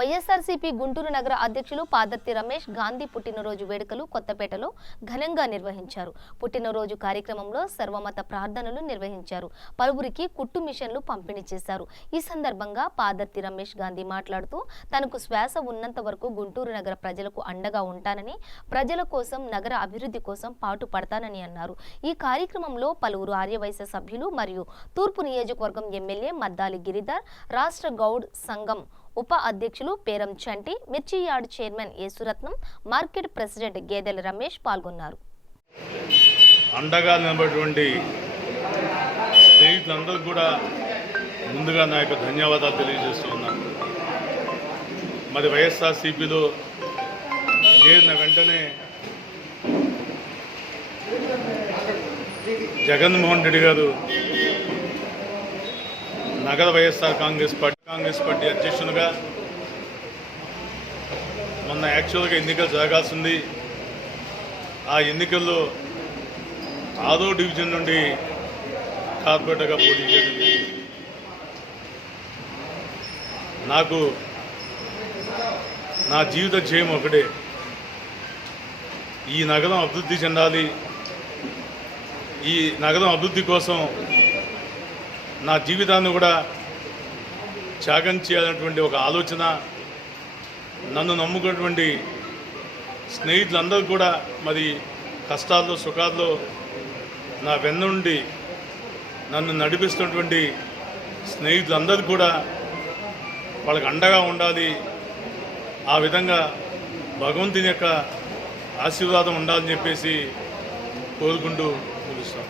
వైఎస్ఆర్సీపీ గుంటూరు నగర అధ్యక్షులు పాదర్తి రమేష్ గాంధీ పుట్టినరోజు వేడుకలు కొత్తపేటలో ఘనంగా నిర్వహించారు. పుట్టినరోజు కార్యక్రమంలో సర్వమత ప్రార్థనలు నిర్వహించారు. పలువురికి కుట్టు మిషన్లు పంపిణీ చేశారు. ఈ సందర్భంగా పాదర్తి రమేష్ గాంధీ మాట్లాడుతూ తనకు శ్వాస ఉన్నంత వరకు గుంటూరు నగర ప్రజలకు అండగా ఉంటానని, ప్రజల కోసం నగర అభివృద్ధి కోసం పాటుపడతానని అన్నారు. ఈ కార్యక్రమంలో పలువురు ఆర్యవైశ్య సభ్యులు మరియు తూర్పు నియోజకవర్గం ఎమ్మెల్యే మద్దాలి గిరిధర్, రాష్ట్ర గౌడ్ సంఘం ఉప అధ్యక్షులు పేరం చంటి, మిర్చి yard chairman Yesuratnam, market president గేదెల రమేష్ పాల్గొన్నారు. అండగా నిలబడినటువంటి స్నేహితులందరూ కూడా ముందుగా నా యొక్క ధన్యవాదాలు తెలియజేస్తూ ఉన్నాను. మరి వైఎస్ఆర్సీపీలో చేరిన వెంటనే జగన్మోహన్ రెడ్డి గారు నగర వైఎస్ఆర్ కాంగ్రెస్ పార్టీ అధ్యక్షునిగా మొన్న యాక్చువల్గా ఎన్నికలు జరగాల్సింది. ఆ ఎన్నికల్లో 6వ డివిజన్ నుండి కార్పొరేటర్గా పోటీ చేయడం నాకు నా జీవిత ధ్యేయం ఒకటే, ఈ నగరం అభివృద్ధి చెందాలి. ఈ నగరం అభివృద్ధి కోసం నా జీవితాన్ని కూడా త్యాగం చేయాలన్నటువంటి ఒక ఆలోచన, నన్ను నమ్ముకున్నటువంటి స్నేహితులందరూ కూడా మరి కష్టాల్లో సుఖాల్లో నా వెన్నుండి నన్ను నడిపిస్తున్నటువంటి స్నేహితులందరూ కూడా వాళ్ళకి అండగా ఉండాలి. ఆ విధంగా భగవంతుని యొక్క ఆశీర్వాదం ఉండాలని చెప్పేసి కోరుకుంటూ ముగిస్తాం.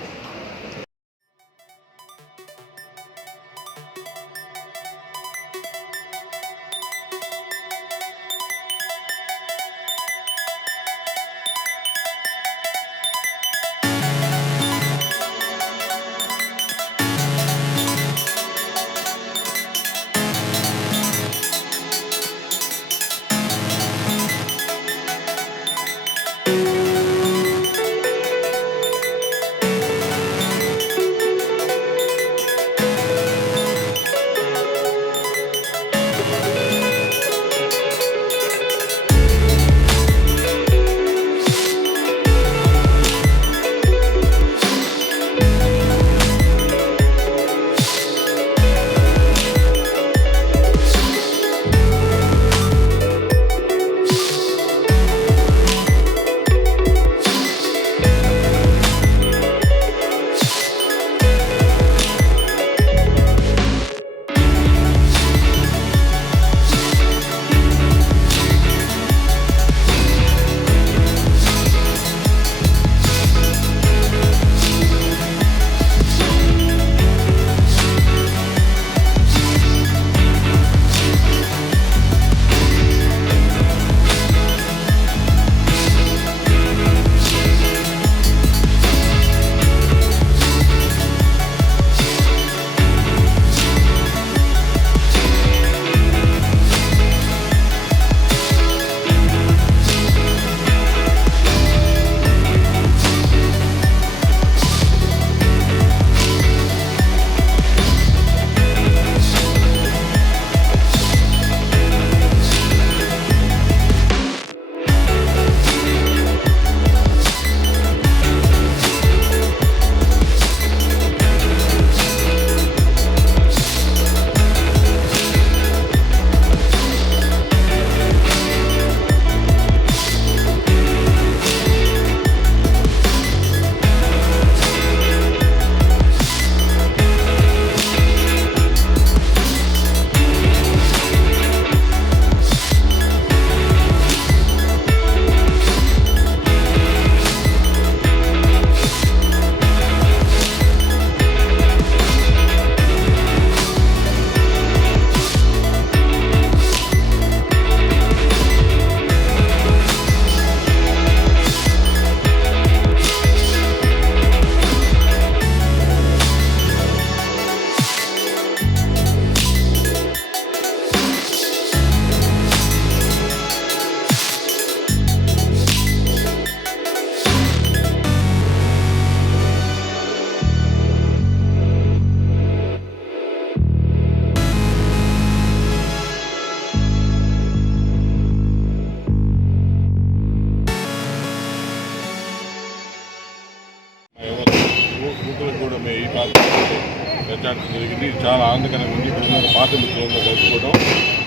మాట్లాడటం జరిగింది. చాలా ఆనందకరంగా ఉంది. ఇక్కడ ఉన్న పాత మిత్రులందరూ కలుసుకోవడం,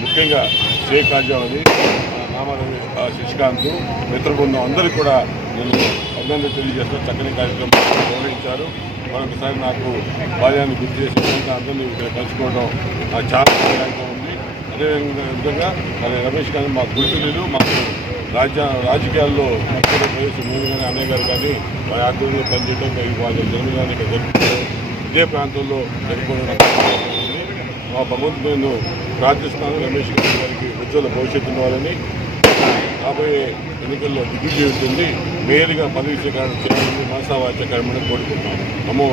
ముఖ్యంగా షేక్ ఆజావలి, నామాదేవి, శశికాంత్, మిత్ర బృందం అందరికీ కూడా నేను అభినందనలు తెలియజేస్తాను. చక్కని కార్యక్రమం నిర్వహించారు. మరొకసారి నాకు బాల్యాన్ని గుర్తు చేసి అందరినీ ఇక్కడ కలుసుకోవడం నాకు చాలా ఆనందంగా ఉంది. అదేవిధంగా మరి రమేష్ గారు మా గుర్తులు మాకు రాజకీయాల్లో మధ్య వయసు నేను కానీ అన్నయ్య గారు కానీ వారి ఆధ్వర్యంలో పనిచేయడం, వాళ్ళ జన్మదినాన్ని ఇక్కడ జరుపుకోవడం, ఇదే ప్రాంతంలో జరుపుకోవడం మా భగవంతుడు నేను ప్రార్థిస్తున్నాను. రమేష్ గారికి ఉజ్వల భవిష్యత్తు ఇవ్వాలని, రాబోయే ఎన్నికల్లో దిగ్విజయం ఉంటుంది, మేలుగా పదవి స్వీకారం చేయాలని మనసావాచ్య కర్మని కోరుకుంటున్నాను. నమో.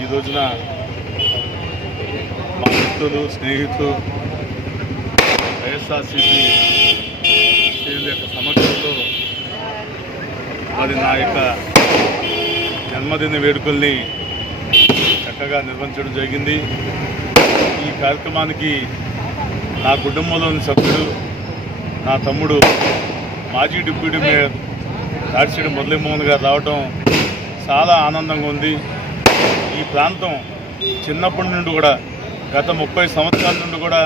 ఈ రోజున మా మిత్రులు, స్నేహితులు, వైఎస్ఆర్సీపీ శ్రేణుల యొక్క సమక్షంలో మరి నా యొక్క జన్మదిన వేడుకల్ని చక్కగా నిర్వహించడం జరిగింది. ఈ కార్యక్రమానికి నా కుటుంబంలోని సభ్యుడు, నా తమ్ముడు మాజీ డిప్యూటీ మేయర్ తాడిశెట్టి మురళీమోహన్ గారు రావడం చాలా ఆనందంగా ఉంది. ఈ ప్రాంతం చిన్నప్పటి నుండి కూడా గత 30 సంవత్సరాల నుండి కూడా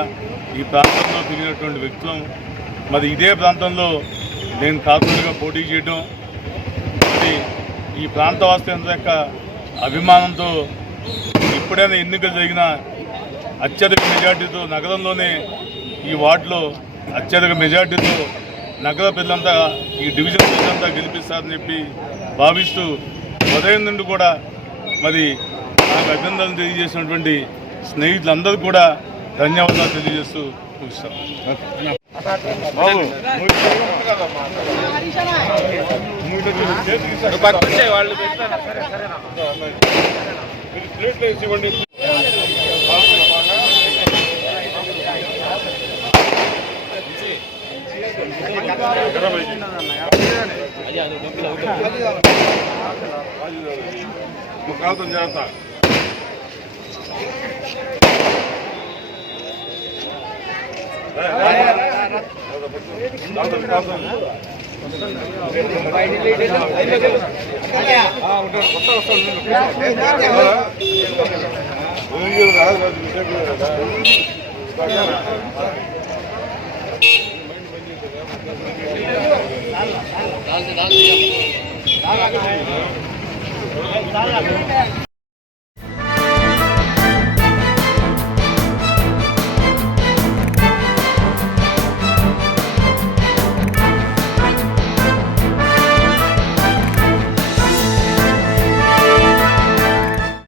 ఈ ప్రాంతంలో తిరిగినటువంటి వ్యక్తులు. మరి ఇదే ప్రాంతంలో నేను కార్పొరేటర్గా పోటీ చేయడం, మరి ఈ ప్రాంత వాస్తవం యొక్క అభిమానంతో ఎప్పుడైనా ఎన్నికలు జరిగినా అత్యధిక మెజార్టీతో నగరంలోనే ఈ వార్డులో అత్యధిక మెజార్టీతో నగర ప్రజలంతా ఈ డివిజన్ ప్రజలంతా గెలిపిస్తారని చెప్పి భావిస్తూ ఉదయం నుండి కూడా మరి నాకు అభినందనలు తెలియజేసినటువంటి స్నేహితులందరూ కూడా ధన్యవాదాలు తెలియజేస్తూ చూస్తాం. కాదు జాగ్రత్త.